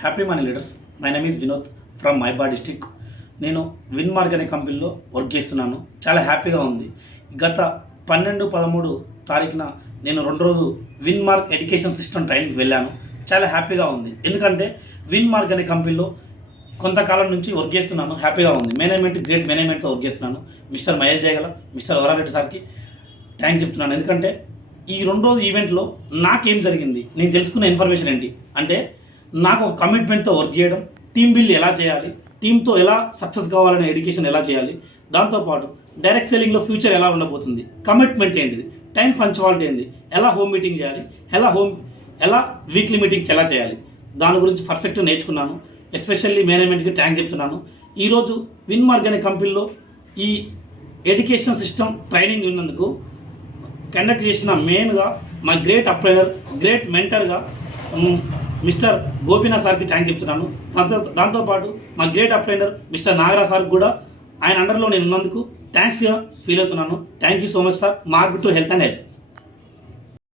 Happy money leaders. My name is Vinod from మైబాడ్ district. నేను Winmark అనే కంపెనీలో వర్క్ చేస్తున్నాను. చాలా హ్యాపీగా ఉంది. గత 12-13 తారీఖున నేను 2 రోజులు విన్మార్క్ ఎడ్యుకేషన్ సిస్టమ్ ట్రైనింగ్కి వెళ్ళాను. చాలా హ్యాపీగా ఉంది. ఎందుకంటే విన్మార్క్ అనే కంపెనీలో కొంతకాలం నుంచి వర్క్ చేస్తున్నాను. హ్యాపీగా ఉంది. మేనేజ్మెంట్ గ్రేట్ మేనేజ్మెంట్తో వర్క్ చేస్తున్నాను. మిస్టర్ మహేష్ జయగల, మిస్టర్ వరారెడ్డి సార్కి థ్యాంక్స్ చెప్తున్నాను. ఎందుకంటే ఈ 2 రోజు ఈవెంట్లో నాకేం జరిగింది, నేను తెలుసుకున్న ఇన్ఫర్మేషన్ ఏంటి అంటే, నాకు ఒక కమిట్మెంట్తో వర్క్ చేయడం, టీమ్ బిల్డ్ ఎలా చేయాలి, టీంతో ఎలా సక్సెస్ కావాలనే ఎడ్యుకేషన్ ఎలా చేయాలి, దాంతోపాటు డైరెక్ట్ సెల్లింగ్లో ఫ్యూచర్ ఎలా ఉండబోతుంది, కమిట్మెంట్ ఏంటిది, టైం పంచువాలిటీ ఏంటి, ఎలా హోమ్ మీటింగ్ చేయాలి, ఎలా వీక్లీ మీటింగ్కి ఎలా చేయాలి, దాని గురించి పర్ఫెక్ట్గా నేర్చుకున్నాను. ఎస్పెషల్లీ మేనేజ్మెంట్కి థ్యాంక్స్ చెప్తున్నాను. ఈరోజు విన్మార్క్ అనే కంపెనీలో ఈ ఎడ్యుకేషన్ సిస్టమ్ ట్రైనింగ్ ఉన్నందుకు కండక్ట్ చేసిన మెయిన్గా మా గ్రేట్ అప్లైనర్, గ్రేట్ మెంటర్గా మిస్టర్ గోపీనాథ్ సార్కి థ్యాంక్ చెప్తున్నాను. దాంతోపాటు మా గ్రేట్ అప్లైనర్ మిస్టర్ నాగరాజ్ సార్కి కూడా ఆయన అండర్లో నేను ఉన్నందుకు థ్యాంక్స్గా ఫీల్ అవుతున్నాను. Thank you so much sir. Mark to health and health.